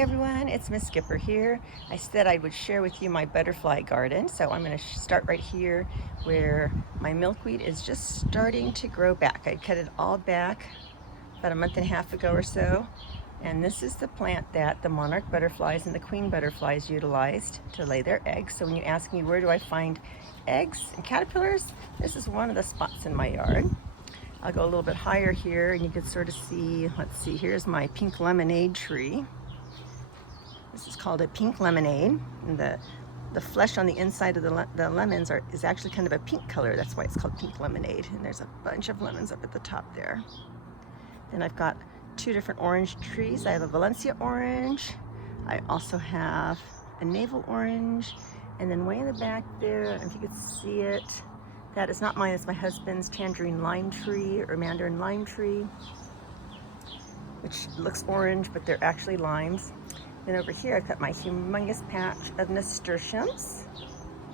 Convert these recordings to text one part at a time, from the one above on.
Hey everyone, it's Miss Skipper here. I said I would share with you my butterfly garden, so I'm going to start right here where my milkweed is just starting to grow back. I cut it all back about a month and a half ago or so, and this is the plant that the monarch butterflies and the queen butterflies utilized to lay their eggs. So when you ask me where do I find eggs and caterpillars, this is one of the spots in my yard. I'll go a little bit higher here and you can sort of see, let's see, here's my pink lemonade tree. This is called a pink lemonade, and the flesh on the inside of the lemons is actually kind of a pink color. That's why it's called pink lemonade. And there's a bunch of lemons up at the top there. Then I've got two different orange trees. I have a Valencia orange. I also have a navel orange. And then way in the back there, I don't know if you can see it, that is not mine, it's my husband's tangerine lime tree or mandarin lime tree, which looks orange, but they're actually limes. Then over here, I've got my humongous patch of nasturtiums.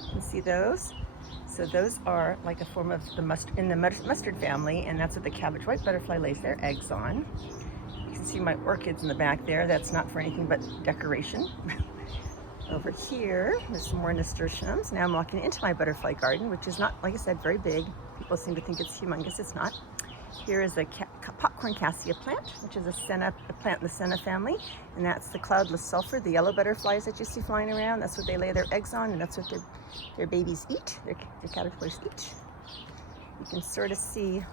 You can see those. So those are like a form of the mustard family, and that's what the cabbage white butterfly lays their eggs on. You can see my orchids in the back there. That's not for anything but decoration. Over here, there's some more nasturtiums. Now I'm walking into my butterfly garden, which is not, like I said, very big. People seem to think it's humongous. It's not. Here is a popcorn cassia plant, which is a plant in the senna family, and that's the cloudless sulfur, the yellow butterflies that you see flying around. That's what they lay their eggs on, and that's what their babies eat, their caterpillars eat. You can sort of see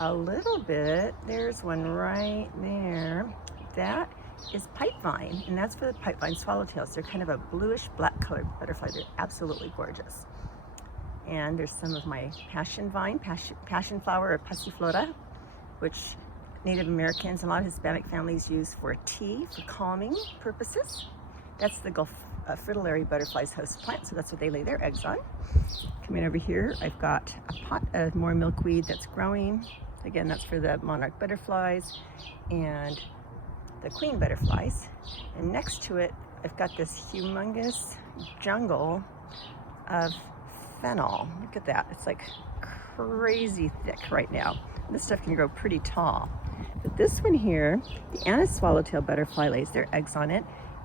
a little bit. There's one right there. That is pipevine, and that's for the pipevine swallowtails. They're kind of a bluish black colored butterfly. They're absolutely gorgeous. And there's some of my passion vine, passion flower or passiflora, which Native Americans and a lot of Hispanic families use for tea, for calming purposes. That's the Gulf fritillary butterfly's host plant, so that's what they lay their eggs on. Coming over here, I've got a pot of more milkweed that's growing. Again, that's for the monarch butterflies and the queen butterflies. And next to it, I've got this humongous jungle of fennel. Look at that. It's like crazy thick right now. This stuff can grow pretty tall. But this one here, the Anna's swallowtail butterfly lays their eggs on it.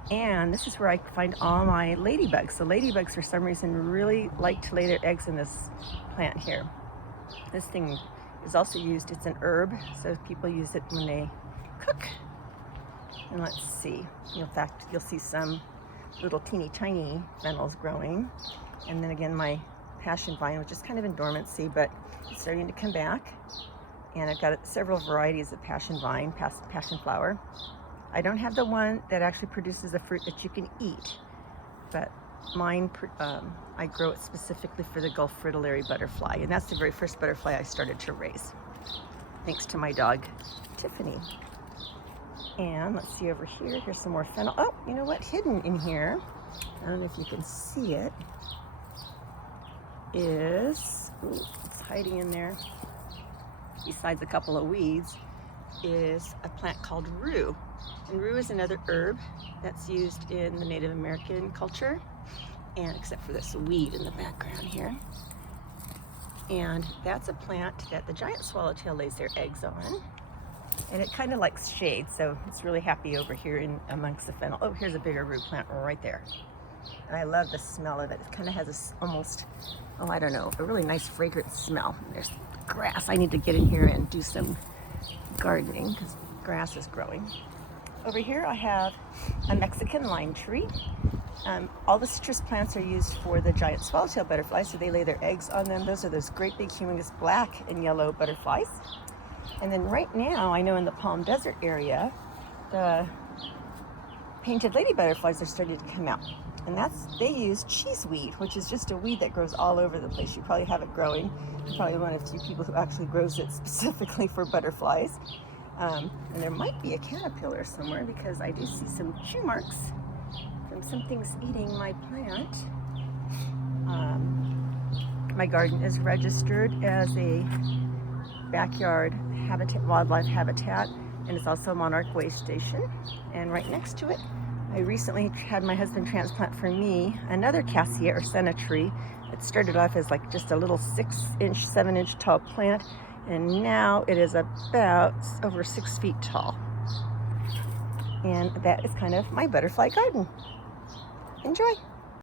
And this is where I find all my ladybugs. So ladybugs, for some reason, really like to lay their eggs in this plant here. This thing is also used, it's an herb, so people use it when they cook. And let's see, in fact, you'll see some little teeny tiny fennels growing. And then again, my passion vine, which is kind of in dormancy, but it's starting to come back. And I've got several varieties of passion vine, passion flower. I don't have the one that actually produces a fruit that you can eat, but mine, I grow it specifically for the Gulf fritillary butterfly, and that's the very first butterfly I started to raise, thanks to my dog, Tiffany. And let's see over here, here's some more fennel. Oh, you know what, hidden in here, I don't know if you can see it, is, it's hiding in there, besides a couple of weeds, is a plant called rue. And rue is another herb that's used in the Native American culture, and except for this weed in the background here. And that's a plant that the giant swallowtail lays their eggs on. And it kind of likes shade, so it's really happy over here in amongst the fennel. Oh, here's a bigger rue plant right there. And I love the smell of it. It kind of has this almost, oh, I don't know, a really nice fragrant smell. And there's grass. I need to get in here and do some gardening because grass is growing. Over here I have a Mexican lime tree. All the citrus plants are used for the giant swallowtail butterflies, so they lay their eggs on them. Those are those great big humongous black and yellow butterflies. And then right now, I know in the Palm Desert area, the painted lady butterflies are starting to come out. And they use cheeseweed, which is just a weed that grows all over the place. You probably have it growing. You're probably one of 2 people who actually grows it specifically for butterflies. And there might be a caterpillar somewhere because I do see some chew marks from something's eating my plant. My garden is registered as a backyard wildlife habitat, and it's also a monarch way station. And right next to it, I recently had my husband transplant for me another cassia or senna tree. It started off as like just a little 6-inch, 7-inch tall plant, and now it is about over 6 feet tall. And that is kind of my butterfly garden. Enjoy.